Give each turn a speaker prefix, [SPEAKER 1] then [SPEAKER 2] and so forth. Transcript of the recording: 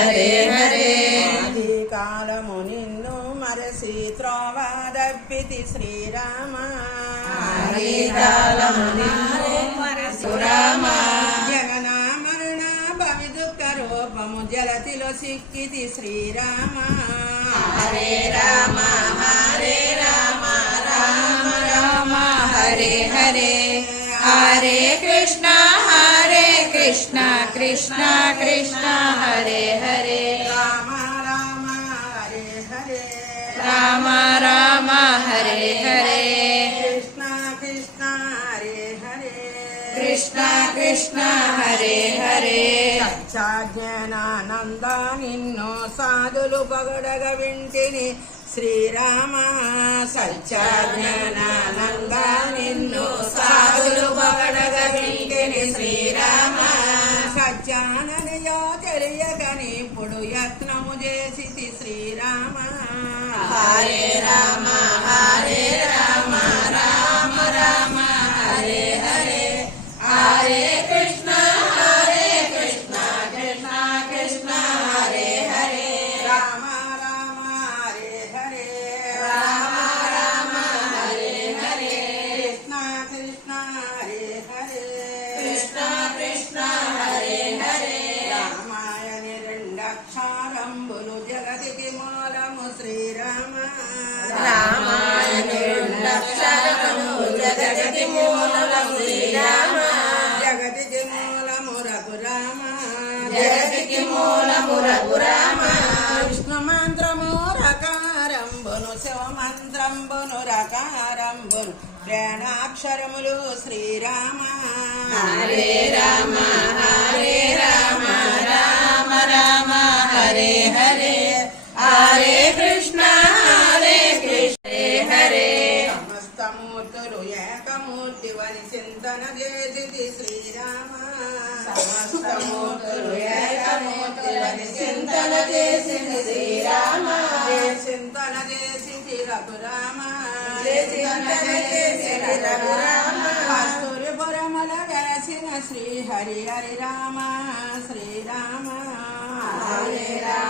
[SPEAKER 1] హరే హరే.
[SPEAKER 2] ఆది కాలము నిన్ను మరసి త్రోవదప్పితి శ్రీరామ.
[SPEAKER 1] ఆది కాలము నిన్ను మరసి రామ.
[SPEAKER 2] జగన మరణ భవి దుఃఖ రూపము జలతిలో సిక్కితి శ్రీరామ.
[SPEAKER 1] హరే రామ హరే రామ. కృష్ణ కృష్ణ కృష్ణ హరే హరే.
[SPEAKER 2] రామ రామ హరే హరే.
[SPEAKER 1] రామ రామ హరే హరే.
[SPEAKER 2] కృష్ణ కృష్ణ హరే హరే.
[SPEAKER 1] కృష్ణ కృష్ణ హరే హరే.
[SPEAKER 2] సత్యాజ్ఞానానంద నిన్ను సాధులు పగడగ వింటిని. శ్రీరామ సత్యాజ్ఞానానంద సత్యాననియో తెలియకని ఇప్పుడు యత్నము చేసి శ్రీరామ.
[SPEAKER 1] హరే
[SPEAKER 2] రఘురామ. విష్ణు మంత్రము రకారంబును శివ మంత్రంబును రకారంబును ప్రేణాక్షరములు శ్రీరామ
[SPEAKER 1] హరే రామ
[SPEAKER 2] చింతన చేసి శ్రీరామ. చింతన చేసి శ్రీరామ. చింతన చేసి రఘురామ.
[SPEAKER 1] చింతన చేసి రఘురామ.
[SPEAKER 2] కస్తూరిపురముల వెలసిన శ్రీ హరి హరి రామ. శ్రీరామ.
[SPEAKER 1] హరే రామ.